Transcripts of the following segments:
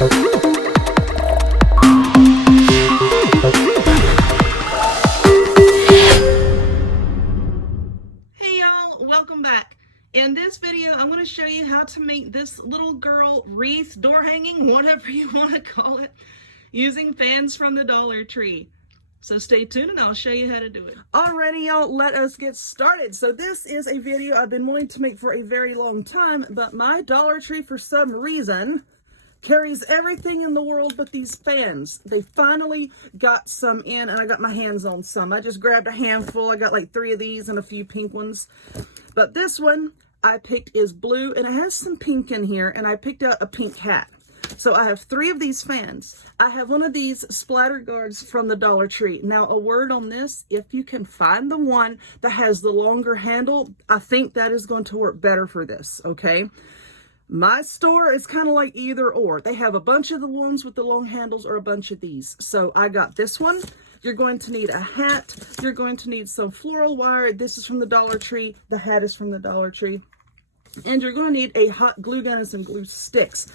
Welcome back. In this video, I'm going to show you how to make this little girl wreath, door hanging, whatever you want to call it, using fans from the Dollar Tree. So stay tuned and I'll show you how to do it. Alrighty, y'all, let us get started. So this is a video I've been wanting to make for a very long time, but my Dollar Tree, for some reason, carries everything in the world but these fans. They finally got some in and I got my hands on some. I just grabbed a handful. I got like 3 of these and a few pink ones. But this one I picked is blue and it has some pink in here, and I picked out a pink hat. So I have 3 of these fans. I have one of these splatter guards from the Dollar Tree. Now, a word on this, if you can find the one that has the longer handle, I think that is going to work better for this, okay? My store is kind of like either or. They have a bunch of the ones with the long handles or a bunch of these. So I got this one. You're going to need a hat. You're going to need some floral wire. This is from the Dollar Tree. The hat is from the Dollar Tree. And you're going to need a hot glue gun and some glue sticks.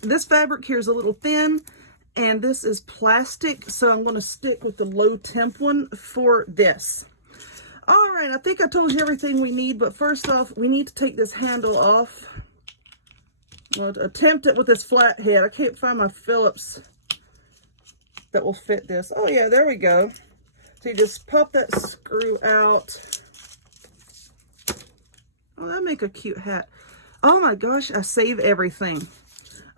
This fabric here is a little thin, and this is plastic. So I'm going to stick with the low temp one for this. All right, I think I told you everything we need, but first off, we need to take this handle off. I'll attempt it with this flat head. I can't find my Phillips that will fit this. Oh yeah, there we go. So you just pop that screw out. Oh, that'd make a cute hat. Oh my gosh, I save everything.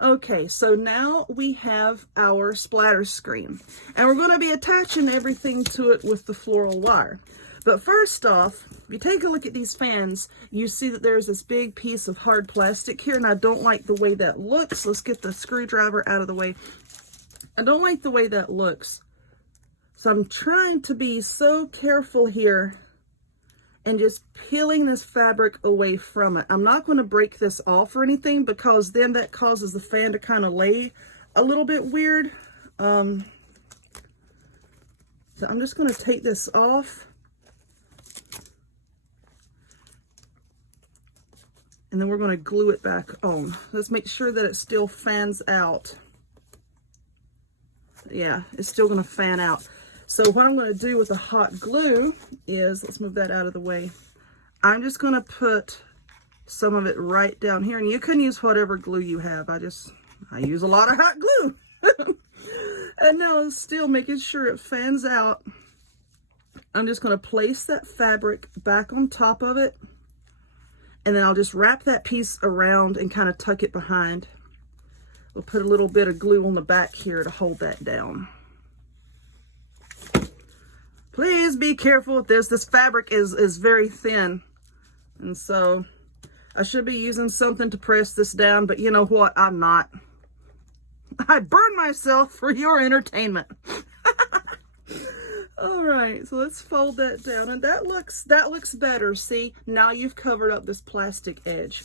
Okay, so now we have our splatter screen, and we're going to be attaching everything to it with the floral wire. But first off, if you take a look at these fans, you see that there's this big piece of hard plastic here, and I don't like the way that looks. Let's get the screwdriver out of the way. I don't like the way that looks. So I'm trying to be so careful here and just peeling this fabric away from it. I'm not going to break this off or anything, because then that causes the fan to kind of lay a little bit weird. So I'm just going to take this off. And then we're going to glue it back on. Let's make sure that it still fans out. Yeah, it's still going to fan out. So what I'm going to do with the hot glue is, let's move that out of the way. I'm just going to put some of it right down here. And you can use whatever glue you have. I use a lot of hot glue. And now I'm still making sure it fans out. I'm just going to place that fabric back on top of it. And then I'll just wrap that piece around and kind of tuck it behind. We'll put a little bit of glue on the back here to hold that down. Please be careful with this. This fabric is very thin. And so I should be using something to press this down, but you know what? I'm not. I burn myself for your entertainment. All right, so let's fold that down, and that looks better. See, now you've covered up this plastic edge.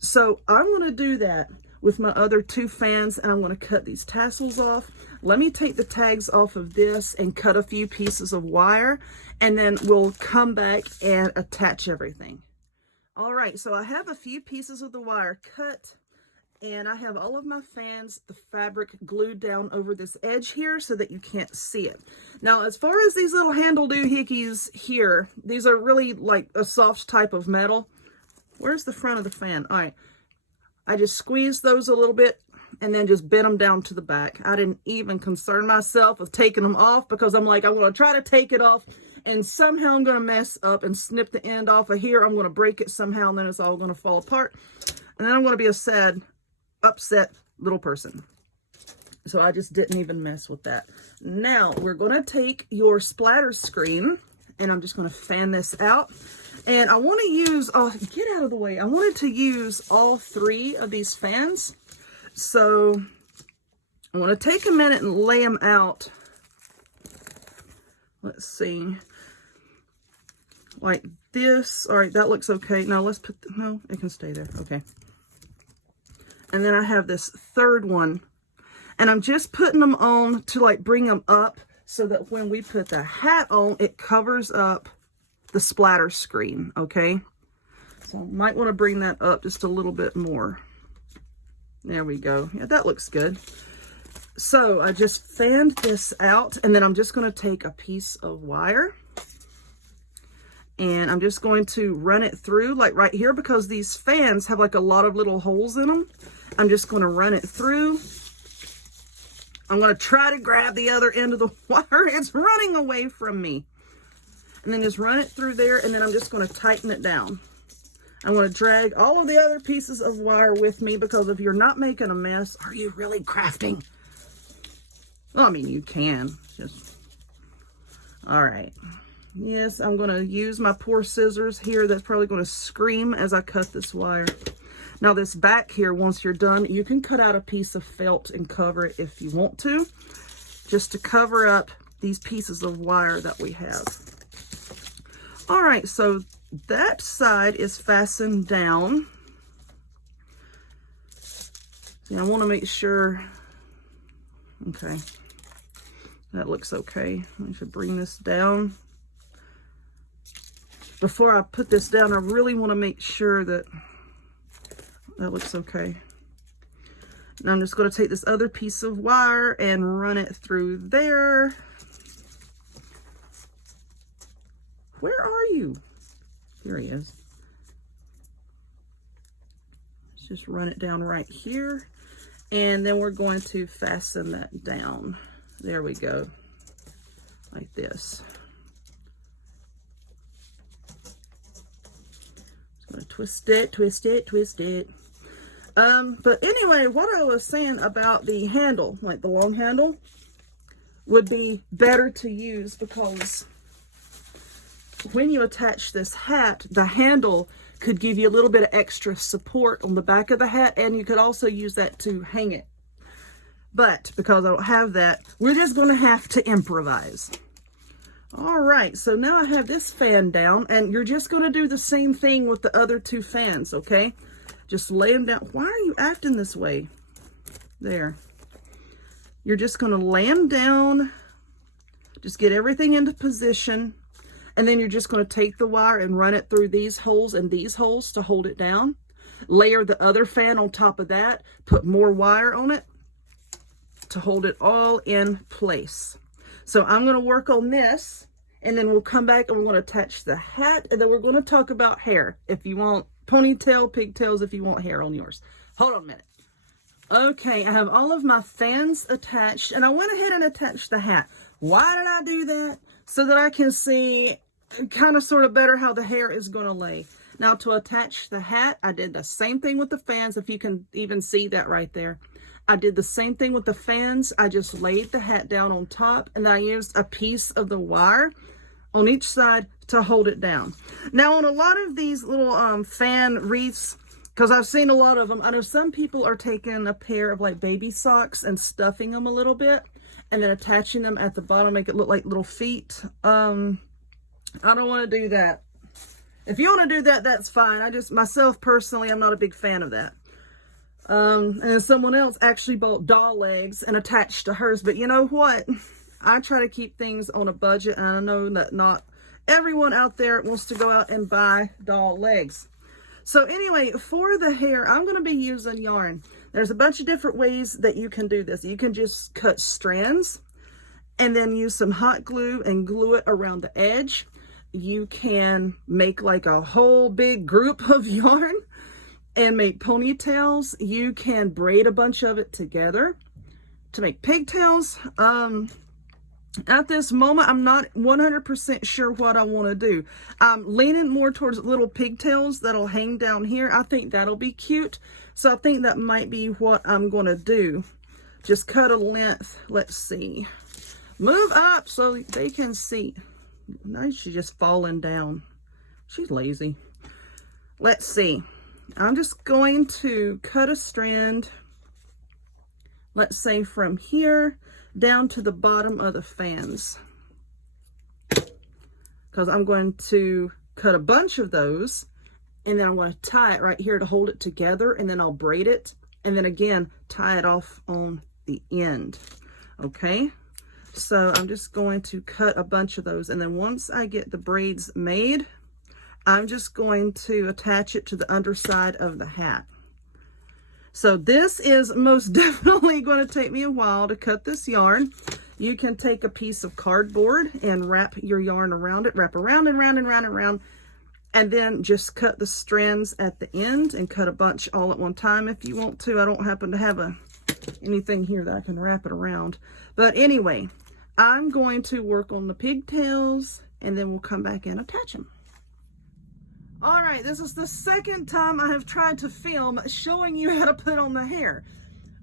So I'm going to do that with my other 2 fans, and I'm going to cut these tassels off. Let me take the tags off of this and cut a few pieces of wire, and then we'll come back and attach everything. All right, so I have a few pieces of the wire cut, and I have all of my fans, the fabric glued down over this edge here so that you can't see it. Now, as far as these little handle doohickeys here, these are really like a soft type of metal. Where's the front of the fan? All right. I just squeezed those a little bit and then just bent them down to the back. I didn't even concern myself with taking them off, because I'm like, I'm going to try to take it off and somehow I'm going to mess up and snip the end off of here. I'm going to break it somehow, and then it's all going to fall apart. And then I'm going to be a sad, upset little person. So I just didn't even mess with that. Now we're going to take your splatter screen, and I'm just going to fan this out. And I want to use, get out of the way. I wanted to use all 3 of these fans. So I want to take a minute and lay them out. Let's see. Like this. All right, that looks okay. Now let's put, no, it can stay there. Okay. And then I have this 3rd one. And I'm just putting them on to like bring them up so that when we put the hat on, it covers up the splatter screen, okay? So I might want to bring that up just a little bit more. There we go. Yeah, that looks good. So I just fanned this out, and then I'm just going to take a piece of wire and I'm just going to run it through like right here, because these fans have like a lot of little holes in them. I'm just going to run it through. I'm going to try to grab the other end of the wire. It's running away from me. And then just run it through there, and then I'm just going to tighten it down. I want to drag all of the other pieces of wire with me, because if you're not making a mess, are you really crafting? Well, I mean, you can. Just, all right. Yes, I'm going to use my poor scissors here. That's probably going to scream as I cut this wire. Now this back here, once you're done, you can cut out a piece of felt and cover it if you want to, just to cover up these pieces of wire that we have. All right, so that side is fastened down. See, I want to make sure, okay, that looks okay. I should bring this down. Before I put this down, I really want to make sure that that looks okay. Now I'm just going to take this other piece of wire and run it through there. Where are you? Here he is. Let's just run it down right here. And then we're going to fasten that down. There we go. Like this. Just going to twist it, twist it, twist it. But anyway, what I was saying about the handle, like the long handle, would be better to use, because when you attach this hat, the handle could give you a little bit of extra support on the back of the hat, and you could also use that to hang it. But because I don't have that, we're just going to have to improvise. All right, so now I have this fan down, and you're just going to do the same thing with the other two fans, okay? Just lay them down. Why are you acting this way? There. You're just going to lay them down. Just get everything into position. And then you're just going to take the wire and run it through these holes and these holes to hold it down. Layer the other fan on top of that. Put more wire on it to hold it all in place. So I'm going to work on this, and then we'll come back and we're going to attach the hat, and then we're going to talk about hair. If you want ponytail, pigtails, if you want hair on yours. Hold on a minute. Okay, I have all of my fans attached, and I went ahead and attached the hat. Why did I do that? So that I can see kind of sort of better how the hair is going to lay. Now to attach the hat, I did the same thing with the fans, if you can even see that right there. I did the same thing with the fans. I just laid the hat down on top, and I used a piece of the wire on each side to hold it down. Now on a lot of these little fan wreaths, because I've seen a lot of them, I know some people are taking a pair of like baby socks and stuffing them a little bit, and then attaching them at the bottom, make it look like little feet. I don't want to do that. If you want to do that, that's fine. Myself personally, I'm not a big fan of that. And someone else actually bought doll legs and attached to hers, but you know what? I try to keep things on a budget, and I know that not everyone out there wants to go out and buy doll legs. So anyway, for the hair, I'm going to be using yarn. There's a bunch of different ways that you can do this. You can just cut strands and then use some hot glue and glue it around the edge. You can make like a whole big group of yarn and make ponytails. You can braid a bunch of it together to make pigtails. At this moment, I'm not 100% sure what I want to do. I'm leaning more towards little pigtails that'll hang down here. I think that'll be cute. So I think that might be what I'm going to do. Just cut a length. Let's see. Move up so they can see. Now she's just falling down. She's lazy. Let's see. I'm just going to cut a strand, let's say from here down to the bottom of the fans, because I'm going to cut a bunch of those, and then I'm going to tie it right here to hold it together, and then I'll braid it, and then again tie it off on the end. Okay, so I'm just going to cut a bunch of those, and then once I get the braids made, I'm just going to attach it to the underside of the hat. So this is most definitely going to take me a while to cut this yarn. You can take a piece of cardboard and wrap your yarn around it, wrap around and round and round and round, and then just cut the strands at the end and cut a bunch all at one time if you want to. I don't happen to have anything here that I can wrap it around. But anyway, I'm going to work on the pigtails and then we'll come back and attach them. All right, this is the second time I have tried to film showing you how to put on the hair.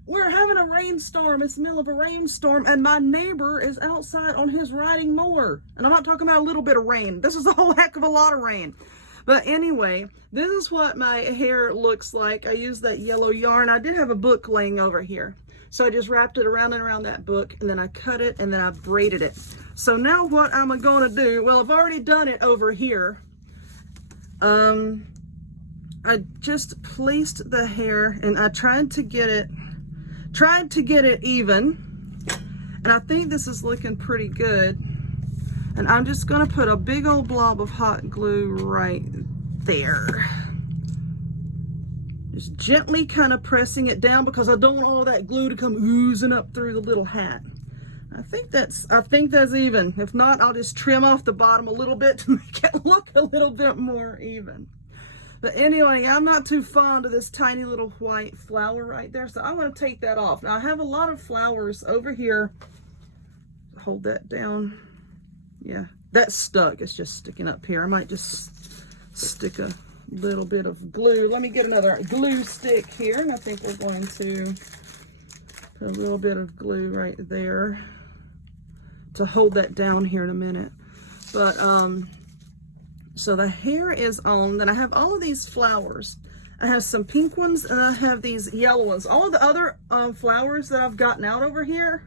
We're having a rainstorm. It's the middle of a rainstorm, and my neighbor is outside on his riding mower. And I'm not talking about a little bit of rain. This is a whole heck of a lot of rain. But anyway, this is what my hair looks like. I used that yellow yarn. I did have a book laying over here. So I just wrapped it around and around that book, and then I cut it, and then I braided it. So now what I'm going to do, well, I've already done it over here. I just placed the hair, and I tried to get it even, and I think this is looking pretty good. And I'm just going to put a big old blob of hot glue right there. Just gently kind of pressing it down because I don't want all that glue to come oozing up through the little hat. I think that's even. If not, I'll just trim off the bottom a little bit to make it look a little bit more even. But anyway, I'm not too fond of this tiny little white flower right there, so I'm going to take that off. Now, I have a lot of flowers over here. Hold that down. Yeah, that's stuck. It's just sticking up here. I might just stick a little bit of glue. Let me get another glue stick here, and I think we're going to put a little bit of glue right there to hold that down here in a minute. But, so the hair is on. Then I have all of these flowers. I have some pink ones and I have these yellow ones. All of the other flowers that I've gotten out over here,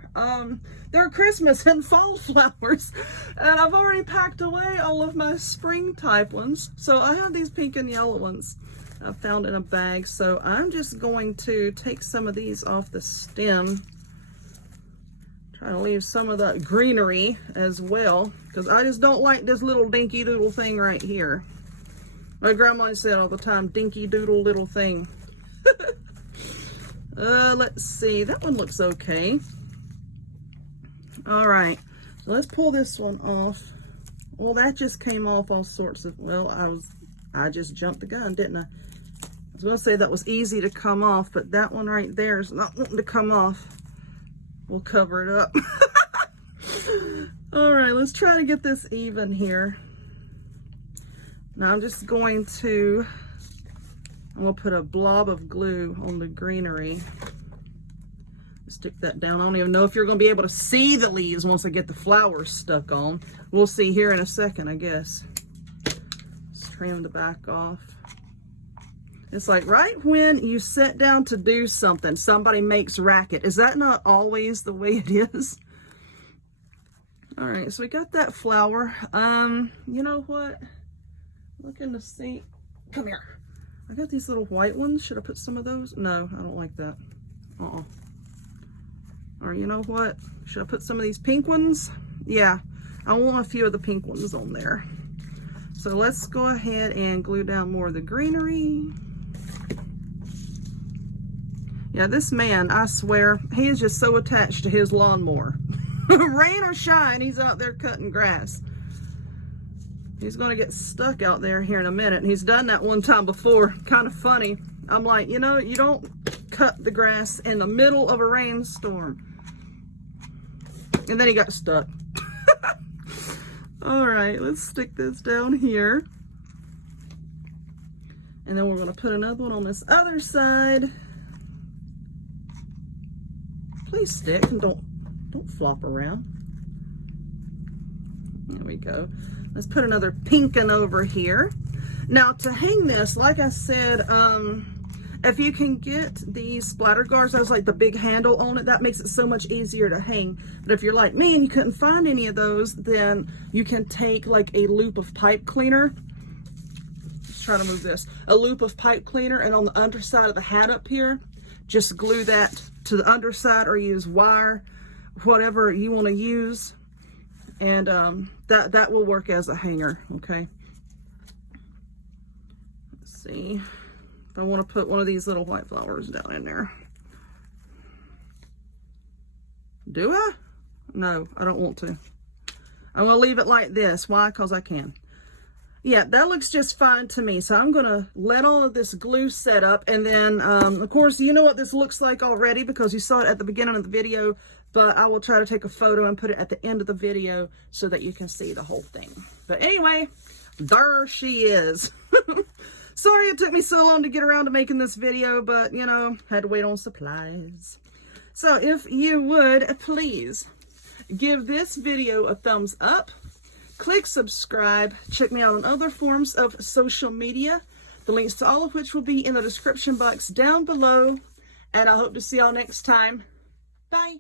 they're Christmas and fall flowers. And I've already packed away all of my spring type ones. So I have these pink and yellow ones I found in a bag. So I'm just going to take some of these off the stem. Try to leave some of the greenery as well, because I just don't like this little dinky doodle thing right here. My grandma said all the time, dinky doodle little thing. Let's see, that one looks okay. All right, so let's pull this one off. Well, that just came off all sorts of, well, I just jumped the gun, didn't I? I was gonna say that was easy to come off, but that one right there is not wanting to come off. We'll cover it up. All right, let's try to get this even here. Now I'm just going to put a blob of glue on the greenery. Stick that down. I don't even know if you're going to be able to see the leaves once I get the flowers stuck on. We'll see here in a second, I guess. Let's trim the back off. It's like right when you sit down to do something, somebody makes racket. Is that not always the way it is? All right, so we got that flower. You know what? Looking to see. Come here. I got these little white ones. Should I put some of those? No, I don't like that. Or you know what? Should I put some of these pink ones? Yeah, I want a few of the pink ones on there. So let's go ahead and glue down more of the greenery. Yeah, this man, I swear, he is just so attached to his lawnmower. Rain or shine, he's out there cutting grass. He's going to get stuck out there here in a minute. He's done that one time before. Kind of funny. I'm like, you know, you don't cut the grass in the middle of a rainstorm. And then he got stuck. All right, let's stick this down here. And then we're going to put another one on this other side. Please stick and don't flop around. There we go. Let's put another pink one over here. Now to hang this, like I said, if you can get these splatter guards, those like the big handle on it, that makes it so much easier to hang. But if you're like me and you couldn't find any of those, then you can take like a loop of pipe cleaner. Let's try to move this. A loop of pipe cleaner, and on the underside of the hat up here, just glue that to the underside or use wire, whatever you want to use. And that will work as a hanger, okay? Let's see. I want to put one of these little white flowers down in there. Do I? No, I don't want to. I'm going to leave it like this. Why? Because I can. Yeah, that looks just fine to me. So I'm going to let all of this glue set up. And then, of course, you know what this looks like already because you saw it at the beginning of the video. But I will try to take a photo and put it at the end of the video so that you can see the whole thing. But anyway, there she is. Sorry it took me so long to get around to making this video, but, you know, had to wait on supplies. So if you would, please give this video a thumbs up. Click subscribe. Check me out on other forms of social media. The links to all of which will be in the description box down below. And I hope to see y'all next time. Bye.